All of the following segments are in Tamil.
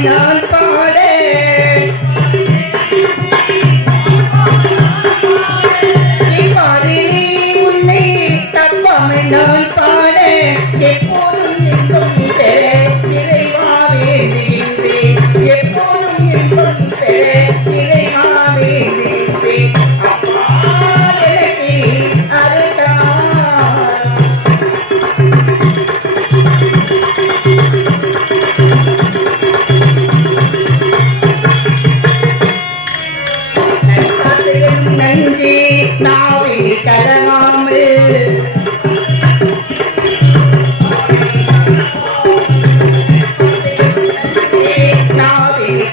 நான் பாட உன்னை தப்பாமை நான் பாட எப்போதும் இன்பம் பெற இறைவா வேண்டுகின்றேன் எப்போதும் இன்பம் பெற இறைவா வேண்டுகின்றேன் அப்பா எனக்கு அருள் நன்றி நாவில்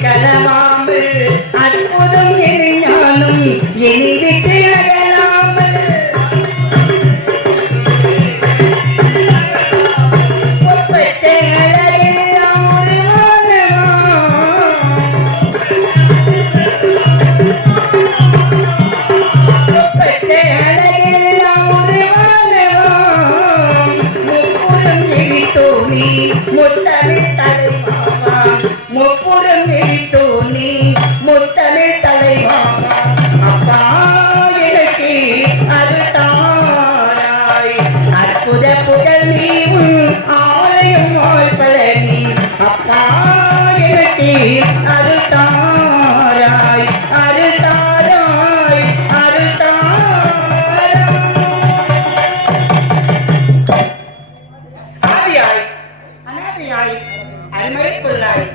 கரவாமல் அற்புதம் என ஞானம் எனிவிட்டு அகலாமல் ஒப்பற்ற அழகெல்லாம் ஒரு ஒப்பற்ற அழகெல்லாம் ஒரு முப்புறம் எரித்தோணி முத்தமிழ் தலைவாமா முப்புறம் எரித்தோணி முத்தமிழ் தலைவாமா அப்பா எனக்கு அருள்தாராய் அற்புத புகழ் நீவும் ஆலயம் ஆழ்பழனி அப்பா எனக்கு அருள்தாராய் அருள்தாராய் அருள்தாராய் ஆதியாய் அநாதியாய் அருமறைக்குள்ளாய்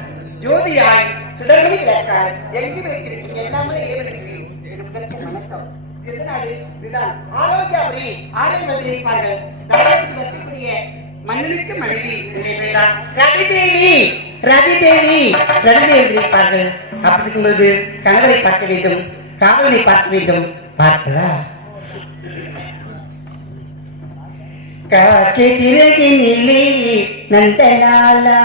ஜோதியாய் சுடர்மணி விளக்காய் எங்கு வைத்திருக்கும் எல்லாமே வணக்கம் இதுதான் ஆரோக்கியாபுரி ஆரோக்கியத்தில் இருப்பார்கள் தமிழகத்தில் வசிக்கக்கூடிய மன்னனுக்கு மனைவி ரவிதேவி ரவிதேவி ரவிதேவி இருப்பார்கள். அப்படி இருக்கும்போது கணவரை பார்க்க வேண்டும் காவலை பார்க்க வேண்டும் பார்க்கிறா காற்று திறகினிலே நந்தலாலா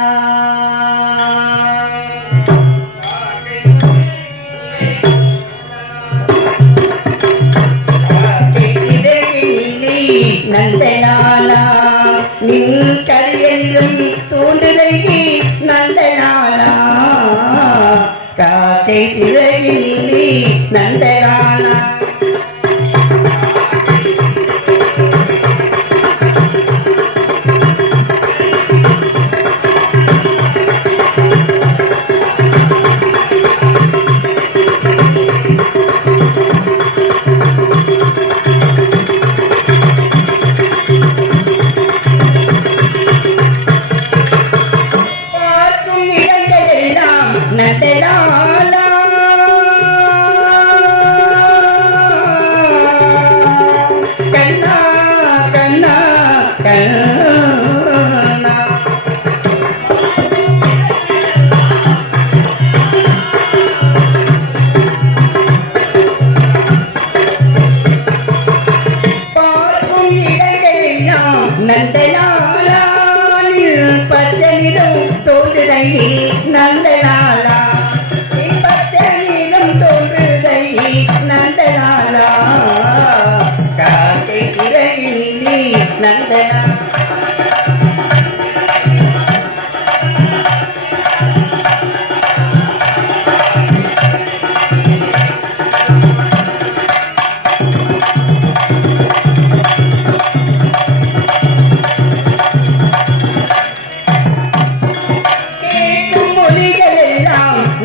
நந்தலாலா நின் கரியென்றும் தோன்றுதை நந்தலாலா காத்தை திறகினிலே நந்தலாலா நந்தலாலா பச்சனிலும் தோன்றுதை நந்தலாலா காத்தை திரையிலே நந்தலா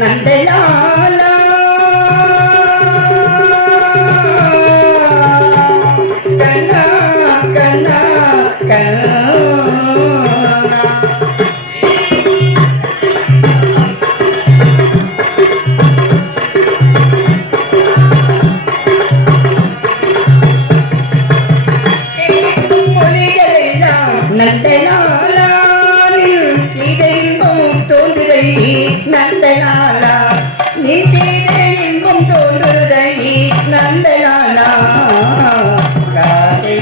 நந்தலாலா கண்ணா கண்ணா கண்ணா நந்தலாலா தோன்றுதை நந்தலாலா நீ இன்பம் தோன்றுதை நந்தலாலா காதை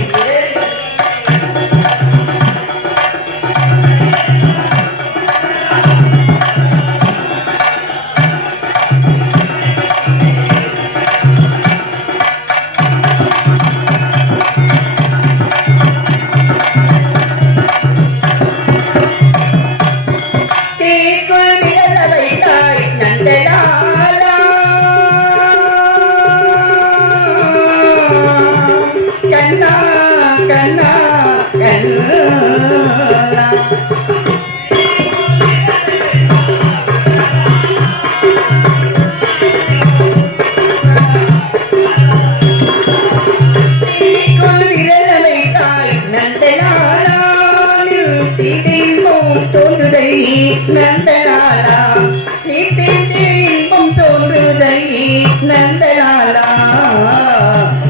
நந்தலாலா நீ தீண்டே இன்பம் தோன்றுதையே நந்தலாலா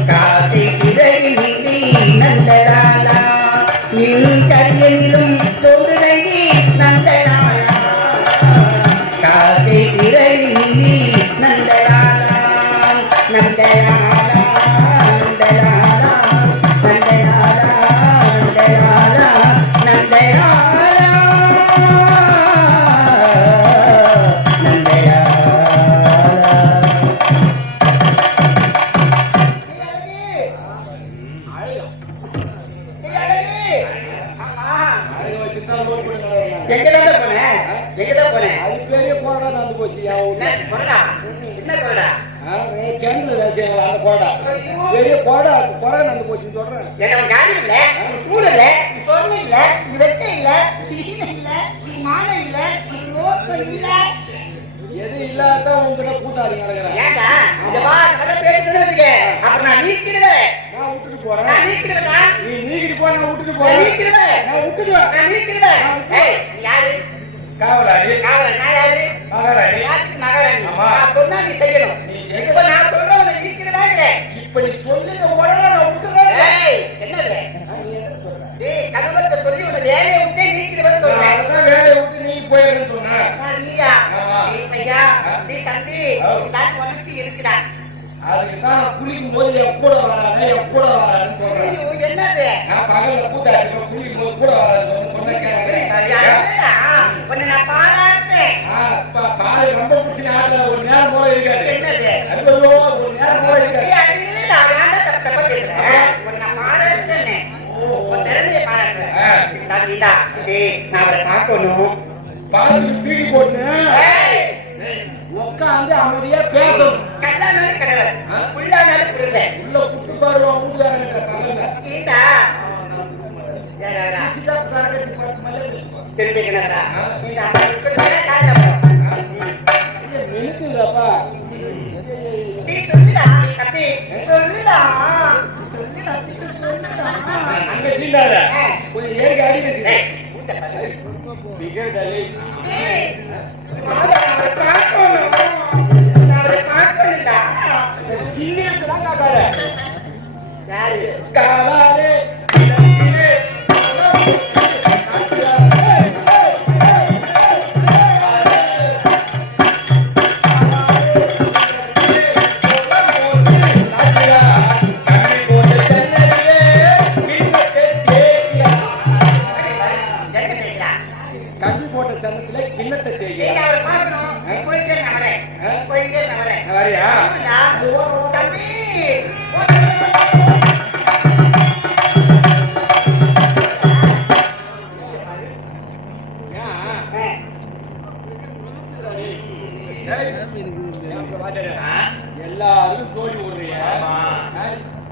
காத்திரையிலே நந்தலாலா நின் கரியனிலும் தோன்றுதையே நந்தலாலா காத்திரையிலே நந்தலாலா நந்தலாலா பெரிய போடா நடந்து போச்சு பெரிய போடா குறை நடந்து போச்சுன்னு சொல்றேன். எது இல்லாத உங்ககிட்ட கூட்டாளி நடக்கிறேன். நான் நீக்கிடுவேன். நான் விட்டுட்டு போறேன். நான் நீக்கிடுவேன். நீ நீக்கிட்டு போ, நான் விட்டுட்டு போறேன். நீக்கிடுவேன். நான் விட்டுடுவேன். நான் நீக்கிடுவேன். யாரு காவலாளி? நான் யாரு? மகாராணி. நாட்டுக்கு மகாராணி. ஆமா. நான் சொன்னா நீ செய்யணும். இப்ப நான் சொல்றவனை நீக்கிடுவேங்கிறேன். இப்ப நீ சொல்லுங்க உடனே நான் விட்டுறேன். என்னது? கணவர்கிட்ட சொல்லி உன வேலையை விட்டே நீக்கிடுவேன்னு சொல்றேன். அதான் வேலையை விட்டு நீ போயிடுன்னு சொன்ன. நீயா? ஐயா, நீ தம்பி தான் உனக்கு இருக்குடா. அதுக்கு தான் குளிக்கும் போது எப்போட வராதுன்னு சொல்றேன். என்னது? நான் பகல்ல கூட்டாளி குளிக்கும் போது கூட வராதுன்னு உன்னை நான் பாராட்டுறேன். பாரு ரொம்ப பிடிச்ச ஆட்ல ஒரு நேரம் போல இருக்காது. என்னது? ஒரு நேரம் போல இருக்காது. பாரு தூக்கி போட்டு உட்காந்து அமைதியா பேசணும். உள்ள குட்டு பாருவா ஊடுகாரங்க அங்க சீண்டாத கொஞ்சம் ஏற்க அடிக்க சின்ன காக்காத யாரு காவாரே கம்பி போட்ட சன்னத்துல கிண்ணத்தை தேய்க்க வரியா எல்லாரும் தோழி ஓடுறிய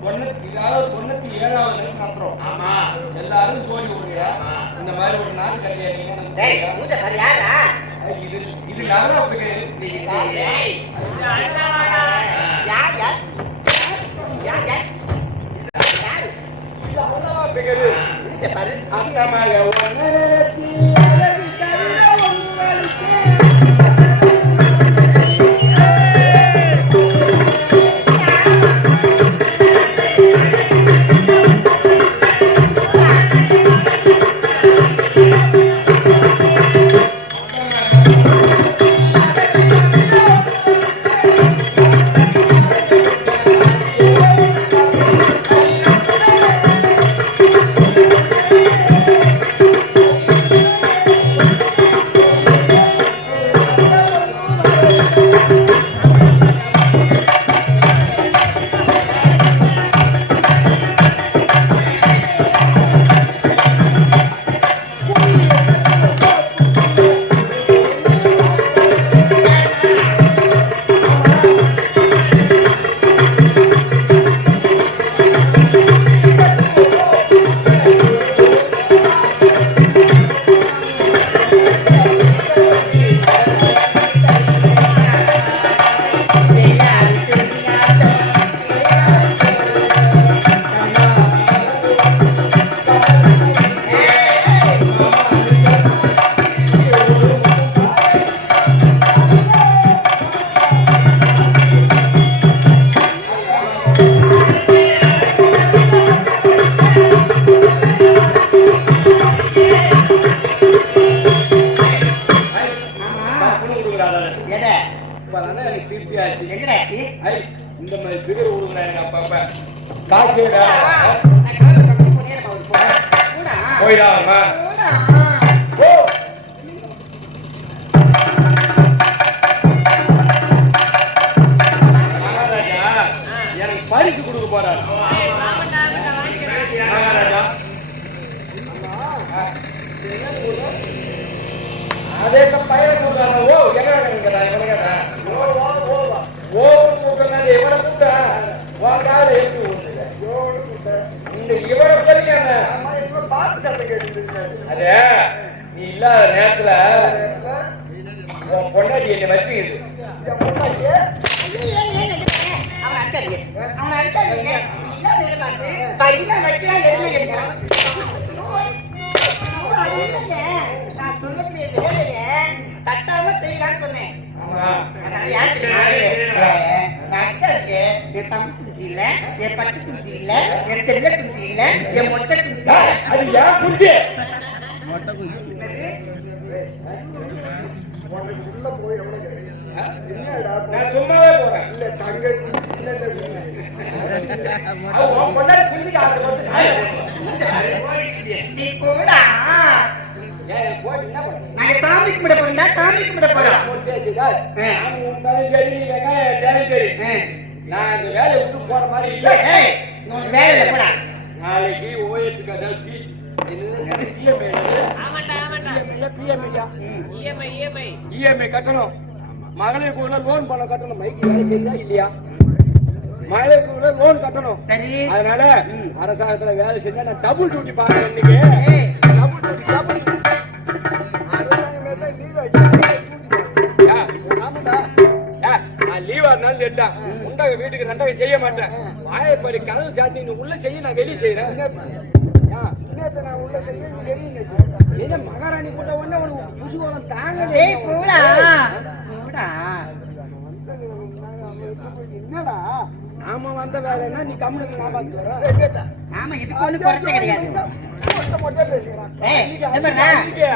97வது நடத்துறோம். எல்லாரும் தோழி ஓடுறிய இந்த மாதிரி ஒரு நாள் கல்யாணம் இது நவராத்திரி எதை இப்பதானே எனக்கு திருப்தி ஆச்சு. எங்கடாச்சு ஐ, இந்த மாதிரி பிகர் விடுங்க எனக்கு அப்பப்ப. காசு போயிடாமா? ஓ மகாராஜா எனக்கு பரிசு கொடுக்க போறாரு. மகாராஜா அதே பயிரை கொடுத்தாங்க. ஓ எங்க கேட்டா இவனை கேட்டா ஓ கூப்பிட்டு இவனை கூப்பிட்டா உன் கால எப்படி இந்த இவரை பத்தி அதே நீ இல்லாத நேரத்துல உன் பொண்டாட்டி என்னை வச்சுக்கிது. கட்டாம செய்யலான்னு சொன்னேன். என் தம்பி குஞ்சி இல்ல, என் பட்டு குஞ்சி இல்ல, என் செல்ல குஞ்சி இல்ல, என் மொட்டை குஞ்சி அது ஏன் குஞ்சு? மொட்டை குஞ்சி நான் சும்மாவே போறேன். அது உன் பொண்டாட்டி குஞ்சுக்கு ஆசைப்பட்டு நீ கூட நாங்க சாமி கும்பிட போறோம்டா, சாமி கும்பிட போறோம். நான் இந்த வேலையை விட்டு போற மாதிரி இல்ல. வேலையில போடா. நாளைக்கு ஓயத்துக்கு அதாவது இஎம்ஐ கட்டணும். மகளிருக்கு உள்ள லோன் பண்ண கட்டணும். மைக்கு வேலை செஞ்சா இல்லையா? மகளிருக்கு உள்ள லோன் கட்டணும். சரி, அதனால அரசாங்கத்துல வேலை செஞ்சா நான் டபுள் டியூட்டி பாக்குறேன் இன்னைக்கு. டபுள் டியூட்டி டபுள் நான் லீவா இருந்தாலும் சரிதான். உண்டக வீட்டுக்கு ரெண்டக செய்ய மாட்டேன். வாயப்படி கதவு சாத்தி நீ உள்ள செய்ய, நான் வெளியே செய்யறேன். என்ன மகாராணி கூட ஒண்ணு உனக்கு புசுகோலம் தாங்க. என்னடா நாம வந்த வேலைன்னா நீ கம்முனுக்கு நான் பாத்துக்கிறேன். நாம இதுக்கு ஒண்ணு குறைச்ச கிடையாது.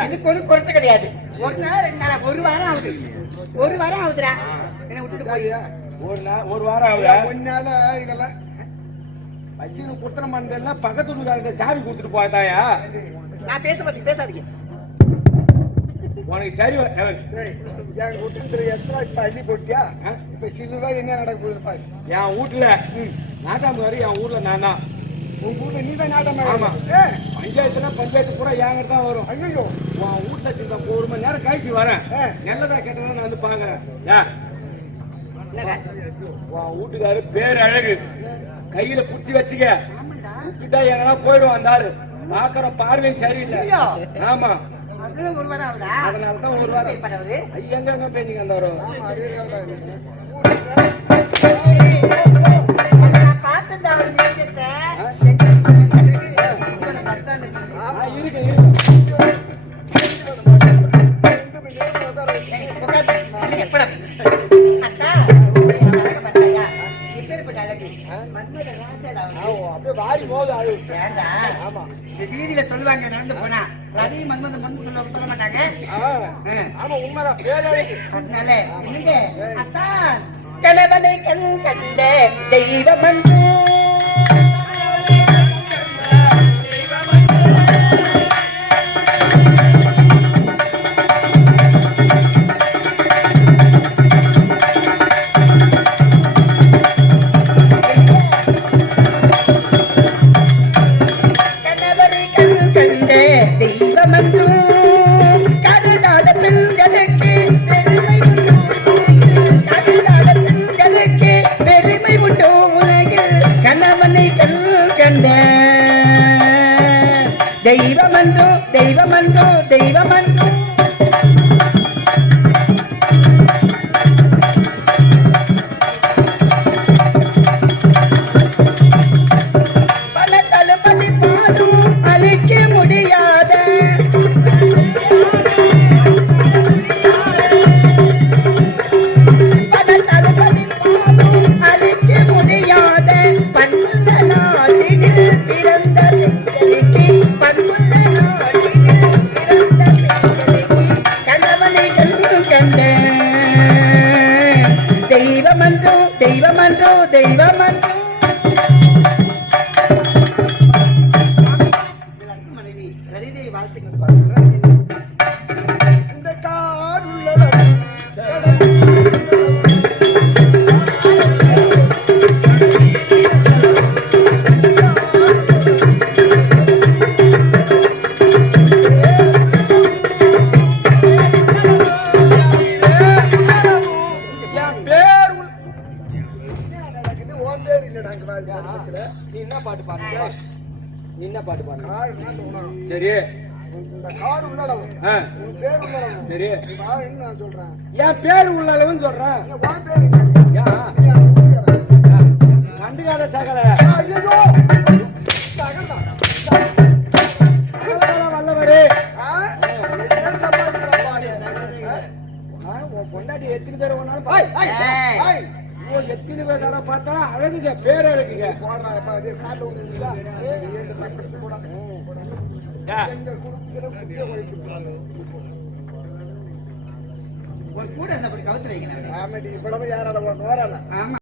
இதுக்கு ஒண்ணு குறைச்ச கிடையாது. ஒரு நாள் 2 நாள், ஒரு வாரம் ஆகுது. ஒரு வாரம் ஆகுதுடா என்ன விட்டுட்டு போய். ஒரு வாரம் ஆகுதா? ஒன்னால இதெல்லாம் வச்சு குத்தன மண்டல பக்கத்து வீட்டுக்காரங்க சாவி கொடுத்துட்டு போதாயா? நான் பேசாதீங்க. உனக்கு சரி என் வீட்டுல எத்தனை பள்ளி போட்டியா? இப்ப சிலுவா என்ன நடக்க போகுது பாரு. என் வீட்டுல நாட்டாம வர என் ஊர்ல நான் தான். உன் வீட்டுல நீ தான் நாட்டாம. ஆமா, பஞ்சாயத்துனா பஞ்சாயத்து பூரா என்கிட்ட தான் வரும். ஐயோ, உன் வீட்டுல சின்ன 1 மணி நேரம் கழிச்சு வரேன். நல்லதா கேட்டதா நான் வந்து பாக்குறேன். உன் வீட்டுக்காரு பேர் அழகு, கையில புடிச்சு வச்சுக்க. விட்டுட்டா எங்கன்னா போயிடுவான் அந்த ஆளு. பாக்குற பார்வையும் சரியில்லை. ஆமா, அதனாலதான் ஒரு வாரம் எங்க பேஞ்சுங்க அந்த வரும். வீதியில சொல்லுவாங்க நடந்து போனா ரவி மன்மதன் மண் சொல்ல மாட்டாங்க. ஆமா, உண்மைதான். அதனால அத்தா கணவனை கண் கண்ட தெய்வம் தெய்வம் மனைவி ரதிதை வாழ்த்துக்கள். இந்த கார் உள்ளளவு நடக்குது. ஓன் பேர் இல்லடா அங்க பாரு. நீ என்ன பாட்டு பாடுற? நீ என்ன பாட்டு பாடுற? கார் என்ன தோணும்? சரி இந்த கார் உள்ளளவு ஆ, உன் பேர் உள்ளளவு சரி நீ வான்னு நான் சொல்றேன். என் பேர் உள்ளளவுன்னு சொல்றேன். இல்ல, உன் பேர் என்ன? ஏன் நீ அதை சொல்லிக்கிறேன். கண்டுகாத சகல ஐயோ சகல்தான். சகல வல்லவரு என்ன சம்பாதிக்கிறான் பாரு. உன் பொண்டாட்டி எத்தனை பேர் ஒன்னாலும் எத்தனை பேர் தானே பார்த்தா அழகுங்க, பேர் அழகுங்க. போடுறாப்பா இது காட்டு ஒண்ணு இருக்குதா? ஏழு பக்கத்து போடா. எங்க குடும்பத்துல புதிய ஒழிப்பு. ஒரு கூட இருந்தபடி கவுத்து வைக்கிறேன். ஆமாடி இவ்வளவு யாரால வரல. ஆமா.